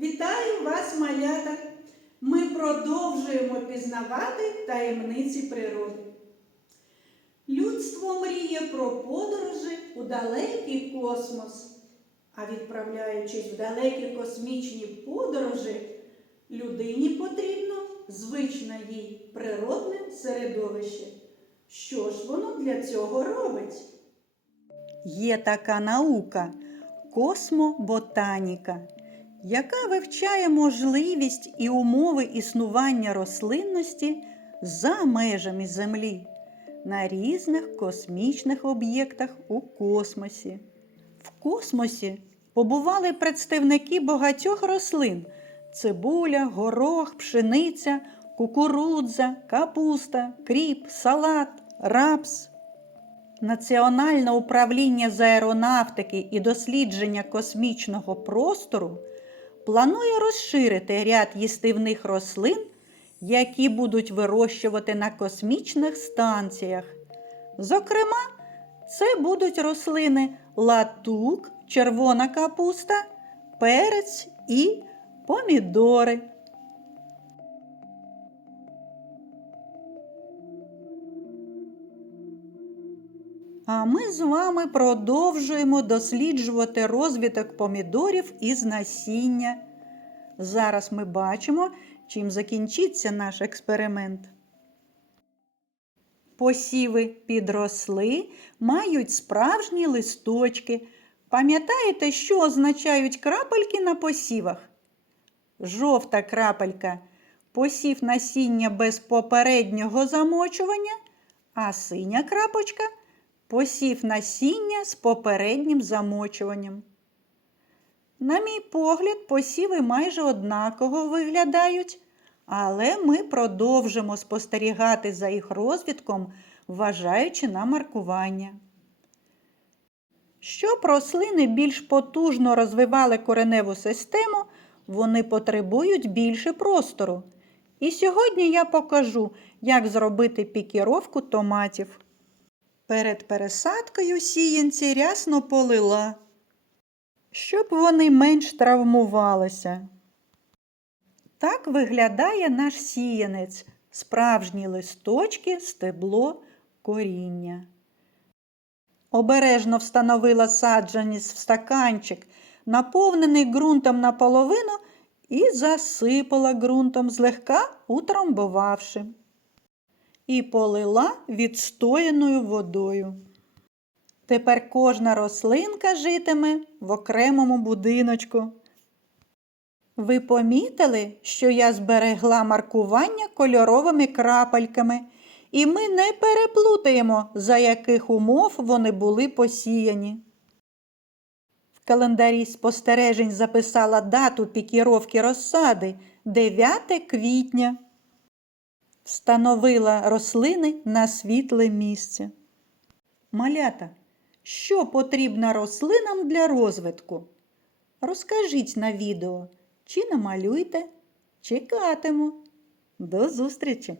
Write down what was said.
Вітаю вас, малята! Ми продовжуємо пізнавати таємниці природи. Людство мріє про подорожі у далекий космос. А відправляючись в далекі космічні подорожі, людині потрібно звичне їй природне середовище. Що ж воно для цього робить? Є така наука космоботаніка, яка вивчає можливість і умови існування рослинності за межами Землі на різних космічних об'єктах у космосі. В космосі побували представники багатьох рослин: цибуля, горох, пшениця, кукурудза, капуста, кріп, салат, рапс. Національне управління з аеронавтики і дослідження космічного простору планує розширити ряд їстивних рослин, які будуть вирощувати на космічних станціях. Зокрема, це будуть рослини латук, червона капуста, перець і помідори. А ми з вами продовжуємо досліджувати розвиток помідорів із насіння. Зараз ми бачимо, чим закінчиться наш експеримент. Посіви підросли, мають справжні листочки. Пам'ятаєте, що означають крапельки на посівах? Жовта крапелька посів насіння без попереднього замочування, а синя крапочка посів насіння з попереднім замочуванням. На мій погляд, посіви майже однаково виглядають, але ми продовжимо спостерігати за їх розвитком, вважаючи на маркування. Щоб рослини більш потужно розвивали кореневу систему, вони потребують більше простору. І сьогодні я покажу, як зробити пікіровку томатів. Перед пересадкою сіянці рясно полила, щоб вони менш травмувалися. Так виглядає наш сіянець, справжні листочки, стебло, коріння. Обережно встановила саджаність в стаканчик, наповнений ґрунтом наполовину, і засипала ґрунтом злегка утрамбувавши. І полила відстояною водою. Тепер кожна рослинка житиме в окремому будиночку. Ви помітили, що я зберегла маркування кольоровими крапельками, і ми не переплутаємо, за яких умов вони були посіяні. В календарі спостережень записала дату пікіровки розсади 9 квітня. Встановила рослини на світле місце. Малята, що потрібно рослинам для розвитку? Розкажіть на відео чи намалюйте. Чекатиму. До зустрічі!